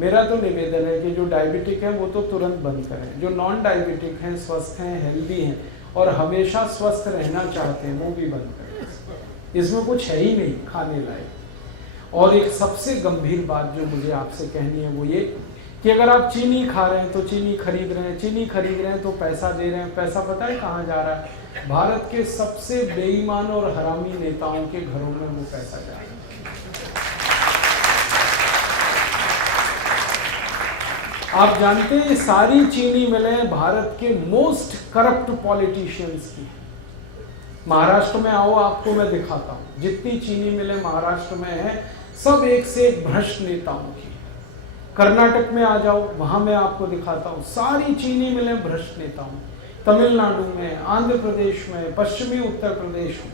मेरा तो निवेदन है कि जो डायबिटिक है वो तो तुरंत बंद करें, जो नॉन डायबिटिक हैं, स्वस्थ हैं, हेल्दी हैं और हमेशा स्वस्थ रहना चाहते हैं वो भी बंद करें। इसमें कुछ है ही नहीं खाने लायक। और एक सबसे गंभीर बात जो मुझे आपसे कहनी है वो ये कि अगर आप चीनी खा रहे हैं तो चीनी खरीद रहे हैं, चीनी खरीद रहे हैं तो पैसा दे रहे हैं, पैसा पता है कहाँ जा रहा है? भारत के सबसे बेईमान और हरामी नेताओं के घरों में वो पैसा जा रहा है। आप जानते हैं सारी चीनी मिलें भारत के मोस्ट करप्ट पॉलिटिशियंस की। महाराष्ट्र में आओ, आपको मैं दिखाता हूं, जितनी चीनी मिलें महाराष्ट्र में है सब एक से एक भ्रष्ट नेताओं की। कर्नाटक में आ जाओ, वहां मैं आपको दिखाता हूं, सारी चीनी मिलें भ्रष्ट नेताओं। तमिलनाडु में, आंध्र प्रदेश में, पश्चिमी उत्तर प्रदेश में,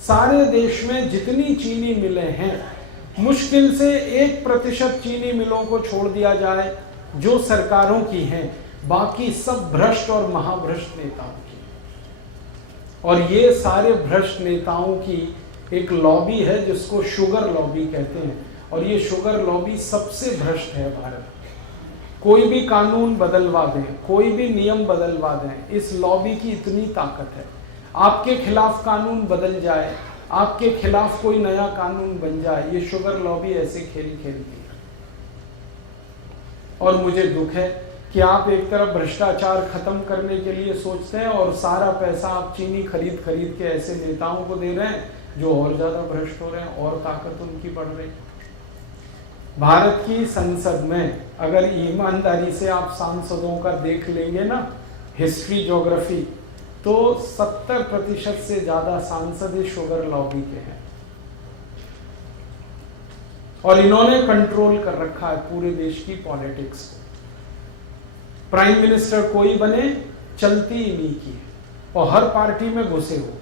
सारे देश में जितनी चीनी मिलें हैं, मुश्किल से 1% चीनी मिलों को छोड़ दिया जाए जो सरकारों की हैं, बाकी सब भ्रष्ट और महाभ्रष्ट नेताओं की। और ये सारे भ्रष्ट नेताओं की एक लॉबी है जिसको शुगर लॉबी कहते हैं, और ये शुगर लॉबी सबसे भ्रष्ट है भारत। कोई भी कानून बदलवा दें, कोई भी नियम बदलवा दें, इस लॉबी की इतनी ताकत है। आपके खिलाफ कानून बदल जाए, आपके खिलाफ कोई नया कानून बन जाए, ये शुगर लॉबी ऐसे खेल खेलती है। और मुझे दुख है कि आप एक तरफ भ्रष्टाचार खत्म करने के लिए सोचते हैं और सारा पैसा आप चीनी खरीद खरीद के ऐसे नेताओं को दे रहे हैं जो और ज्यादा भ्रष्ट हो रहे हैं और ताकत उनकी बढ़ रही। भारत की संसद में अगर ईमानदारी से आप सांसदों का देख लेंगे ना हिस्ट्री ज्योग्राफी, तो 70% से ज्यादा सांसद इस शुगर लॉबी के हैं और इन्होंने कंट्रोल कर रखा है पूरे देश की पॉलिटिक्स को। प्राइम मिनिस्टर कोई बने, चलती इन्हीं की है और हर पार्टी में घुसे हो।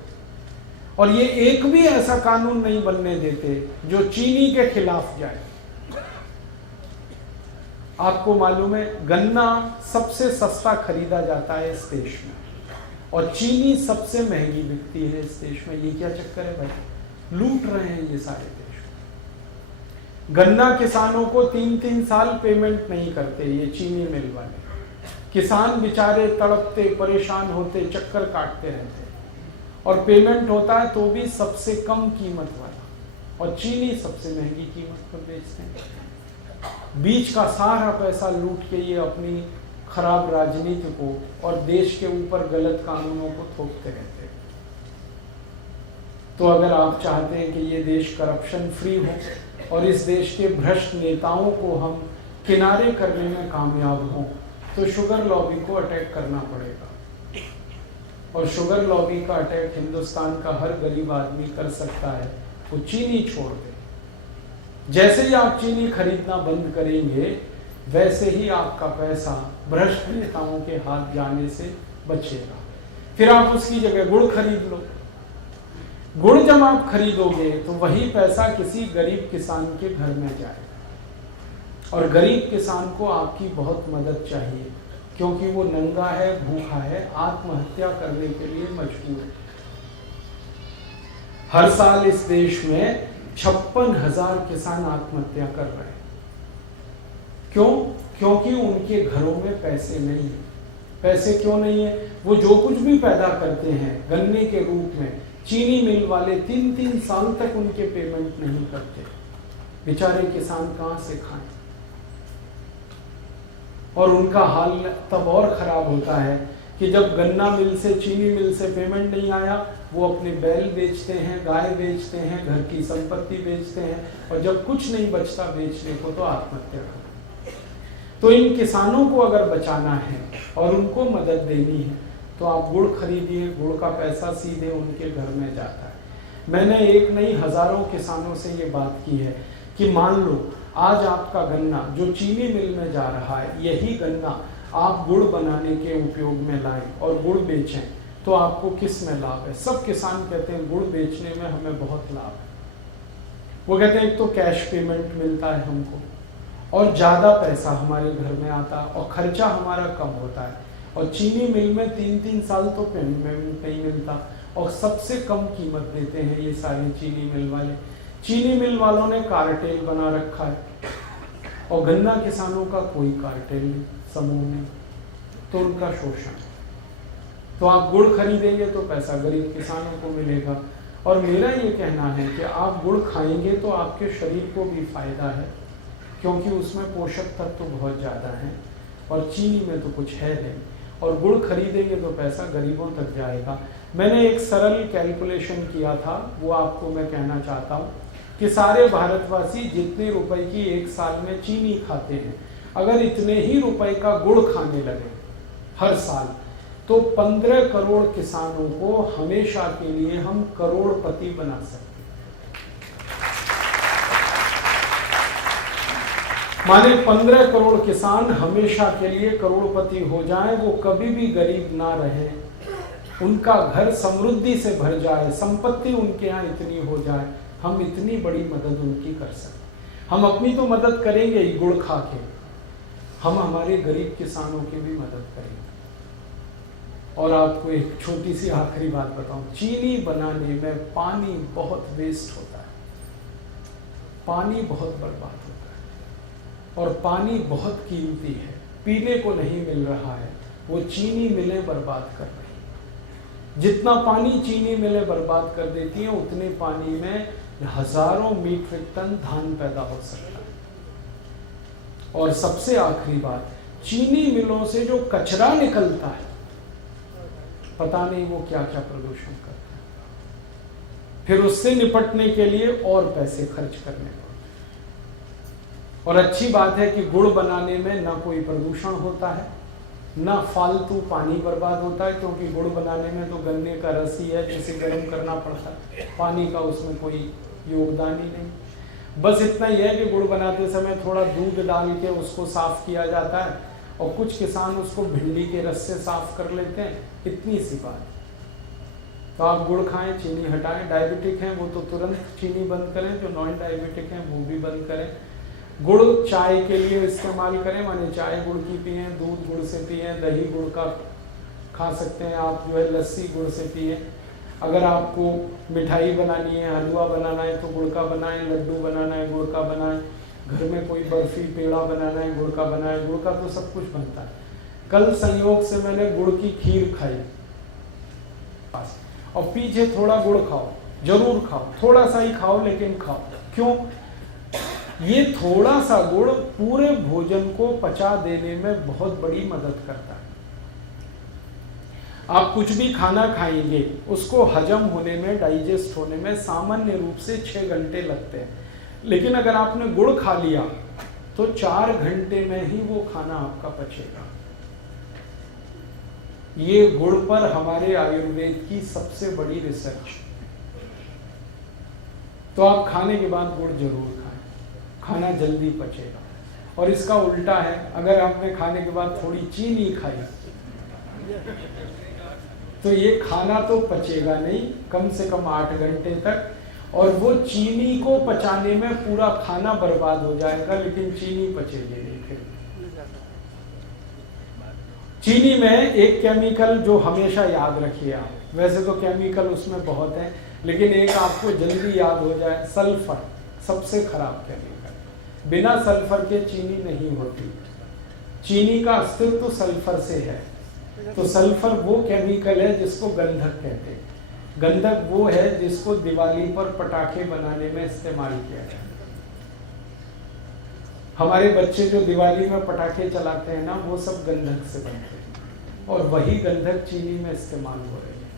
और ये एक भी ऐसा कानून नहीं बनने देते जो चीनी के खिलाफ जाए। आपको मालूम है गन्ना सबसे सस्ता खरीदा जाता है इस देश में और चीनी सबसे महंगी बिकती है इस देश में। ये क्या चक्कर है भाई? लूट रहे हैं ये सारे देश। गन्ना किसानों को 3-3 साल पेमेंट नहीं करते ये चीनी मिल वाले। किसान बेचारे तड़पते, परेशान होते, चक्कर काटते रहते और पेमेंट होता है तो भी सबसे कम कीमत वाला, और चीनी सबसे महंगी कीमत पर बेचते हैं। बीच का सारा पैसा लूट के ये अपनी खराब राजनीति को और देश के ऊपर गलत कानूनों को थोपते रहते हैं। तो अगर आप चाहते हैं कि ये देश करप्शन फ्री हो और इस देश के भ्रष्ट नेताओं को हम किनारे करने में कामयाब हों, तो शुगर लॉबी को अटैक करना पड़ेगा। और शुगर लॉबी का अटैक हिंदुस्तान का हर गरीब आदमी कर सकता है। वो चीनी छोड़ दे। जैसे ही आप चीनी खरीदना बंद करेंगे वैसे ही आपका पैसा भ्रष्ट नेताओं के हाथ जाने से बचेगा। फिर आप उसकी जगह गुड़ खरीद लो। गुड़ जब आप खरीदोगे तो वही पैसा किसी गरीब किसान के घर में जाएगा और गरीब किसान को आपकी बहुत मदद चाहिए क्योंकि वो नंगा है, भूखा है, आत्महत्या करने के लिए मजबूर है। हर साल इस देश में 56,000 किसान आत्महत्या कर रहे हैं। क्यों? क्योंकि उनके घरों में पैसे नहीं है। पैसे क्यों नहीं है? वो जो कुछ भी पैदा करते हैं गन्ने के रूप में, चीनी मिल वाले 3-3 साल तक उनके पेमेंट नहीं करते। बेचारे किसान कहां से खाएं? और उनका हाल तब और खराब होता है कि जब गन्ना मिल से, चीनी मिल से पेमेंट नहीं आया, वो अपने बैल बेचते हैं, गाय बेचते हैं, घर की संपत्ति बेचते हैं और जब कुछ नहीं बचता बेचने को तो आत्महत्या करते हैं। तो इन किसानों को अगर बचाना है और उनको मदद देनी है तो आप गुड़ खरीदिए। गुड़ का पैसा सीधे उनके घर में जाता है। मैंने एक नहीं हजारों किसानों से ये बात की है कि मान लो आज आपका गन्ना जो चीनी मिल में जा रहा है, यही गन्ना आप गुड़ बनाने के उपयोग में लाएं और गुड़ बेचें तो आपको किस में लाभ है? सब किसान कहते हैं गुड़ बेचने में हमें बहुत लाभ है। वो कहते हैं एक तो कैश पेमेंट मिलता है हमको और ज़्यादा पैसा हमारे घर में आता है और खर्चा हमारा कम होता है। और चीनी मिल में 3-3 साल तो पेमेंट नहीं मिलता और सबसे कम कीमत देते हैं ये सारे चीनी मिल वाले। चीनी मिल वालों ने कार्टेल बना रखा है और गन्ना किसानों का कोई कार्टेल नहीं, समूह नहीं, तो उनका शोषण। तो आप गुड़ खरीदेंगे तो पैसा गरीब किसानों को मिलेगा। और मेरा ये कहना है कि आप गुड़ खाएंगे तो आपके शरीर को भी फायदा है, क्योंकि उसमें पोषक तत्व तो बहुत ज़्यादा हैं और चीनी में तो कुछ है नहीं। और गुड़ खरीदेंगे तो पैसा गरीबों तक जाएगा। मैंने एक सरल कैलकुलेशन किया था, वो आपको मैं कहना चाहता हूँ कि सारे भारतवासी जितने रुपए की एक साल में चीनी खाते हैं, अगर इतने ही रुपए का गुड़ खाने लगे हर साल, तो 15 करोड़ किसानों को हमेशा के लिए हम करोड़पति बना सकते हैं। माने 15 करोड़ किसान हमेशा के लिए करोड़पति हो जाएं, वो कभी भी गरीब ना रहे, उनका घर समृद्धि से भर जाए, संपत्ति उनके यहाँ इतनी हो जाए, हम इतनी बड़ी मदद उनकी कर सकते। हम अपनी तो मदद करेंगे ही गुड़ खा के, हम हमारे गरीब किसानों की भी मदद करेंगे। और आपको एक छोटी सी आखिरी बात बताऊं, चीनी बनाने में पानी बहुत वेस्ट होता है, पानी बहुत बर्बाद होता है, और पानी बहुत कीमती है, पीने को नहीं मिल रहा है, वो चीनी मिलें बर्बाद कर रही है। जितना पानी चीनी मिलें बर्बाद कर देती हैं, उतने पानी में हजारों मीट्रिक टन धान पैदा हो सकता है। और सबसे आखिरी बात, चीनी मिलों से जो कचरा निकलता है, पता नहीं वो क्या क्या प्रदूषण करता है, फिर उससे निपटने के लिए और पैसे खर्च करने पड़ते हैं। और अच्छी बात है कि गुड़ बनाने में ना कोई प्रदूषण होता है, ना फालतू पानी बर्बाद होता है, क्योंकि गुड़ बनाने में तो गन्ने का रस ही है जिसे गर्म करना पड़ता है, पानी का उसमें कोई योगदान ही नहीं। बस इतना ही है कि गुड़ बनाते समय थोड़ा दूध डाल के उसको साफ किया जाता है, और कुछ किसान उसको भिंडी के रस से साफ कर लेते हैं, इतनी सी बात। तो आप गुड़ खाएं, चीनी हटाएं। डायबिटिक हैं वो तो तुरंत चीनी बंद करें, जो नॉन डायबिटिक हैं वो भी बंद करें। गुड़ चाय के लिए इस्तेमाल करें, माने चाय गुड़ की पिए, दूध गुड़ से पिए, दही गुड़ का खा सकते हैं आप, जो है लस्सी गुड़ से पिए। अगर आपको मिठाई बनानी है, हलवा बनाना है तो गुड़ का बनाएं, लड्डू बनाना है गुड़ का बनाएं, घर में कोई बर्फी पेड़ा बनाना है गुड़ का बनाएं। गुड़ का तो सब कुछ बनता है। कल संयोग से मैंने गुड़ की खीर खाई, और पीछे थोड़ा गुड़ खाओ, जरूर खाओ, थोड़ा सा ही खाओ लेकिन खाओ। क्यों? ये थोड़ा सा गुड़ पूरे भोजन को पचा देने में बहुत बड़ी मदद करता है। आप कुछ भी खाना खाएंगे, उसको हजम होने में, डाइजेस्ट होने में सामान्य रूप से 6 घंटे लगते हैं, लेकिन अगर आपने गुड़ खा लिया तो 4 घंटे में ही वो खाना आपका पचेगा। ये गुड़ पर हमारे आयुर्वेद की सबसे बड़ी रिसर्च। तो आप खाने के बाद गुड़ जरूर खाएं, खाना जल्दी पचेगा। और इसका उल्टा है, अगर आपने खाने के बाद थोड़ी चीनी खाई तो ये खाना तो पचेगा नहीं कम से कम 8 घंटे तक, और वो चीनी को पचाने में पूरा खाना बर्बाद हो जाएगा, लेकिन चीनी पचेगी नहीं। फिर चीनी में एक केमिकल जो हमेशा याद रखिए आप, वैसे तो केमिकल उसमें बहुत है, लेकिन एक आपको जल्दी याद हो जाए, सल्फर सबसे खराब केमिकल। बिना सल्फर के चीनी नहीं होती। चीनी का अस्तित्व सल्फर से है। तो सल्फर वो केमिकल है जिसको गंधक कहते हैं। गंधक वो है जिसको दिवाली पर पटाखे बनाने में इस्तेमाल किया जाता है। हमारे बच्चे जो दिवाली में पटाखे चलाते हैं ना, वो सब गंधक से बनते हैं, और वही गंधक चीनी में इस्तेमाल हो रही है।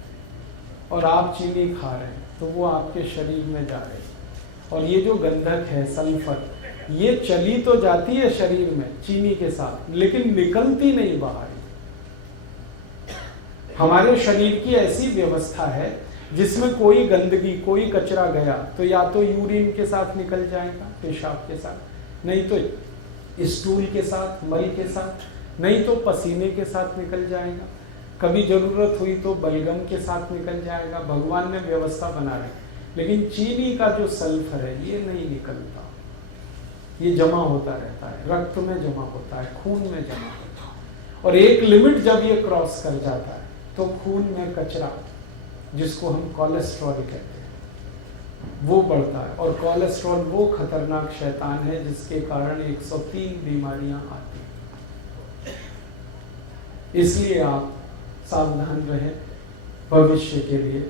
और आप चीनी खा रहे हैं तो वो आपके शरीर में जा रही है। और ये जो गंधक है सल्फर, ये चली तो जाती है शरीर में चीनी के साथ, लेकिन निकलती नहीं बाहर। हमारे शरीर की ऐसी व्यवस्था है जिसमें कोई गंदगी, कोई कचरा गया तो या तो यूरिन के साथ निकल जाएगा, पेशाब के साथ, नहीं तो स्टूल के साथ, मल के साथ, नहीं तो पसीने के साथ निकल जाएगा, कभी जरूरत हुई तो बलगम के साथ निकल जाएगा। भगवान ने व्यवस्था बना रखी। लेकिन चीनी का जो सल्फर है ये नहीं निकलता, ये जमा होता रहता है, रक्त में जमा होता है, खून में जमा होता है, और एक लिमिट जब ये क्रॉस कर जाता है तो खून में कचरा, जिसको हम कोलेस्ट्रॉल कहते हैं, वो बढ़ता है। और कोलेस्ट्रॉल वो खतरनाक शैतान है जिसके कारण 103 बीमारियां आती हैं। इसलिए आप सावधान रहें भविष्य के लिए।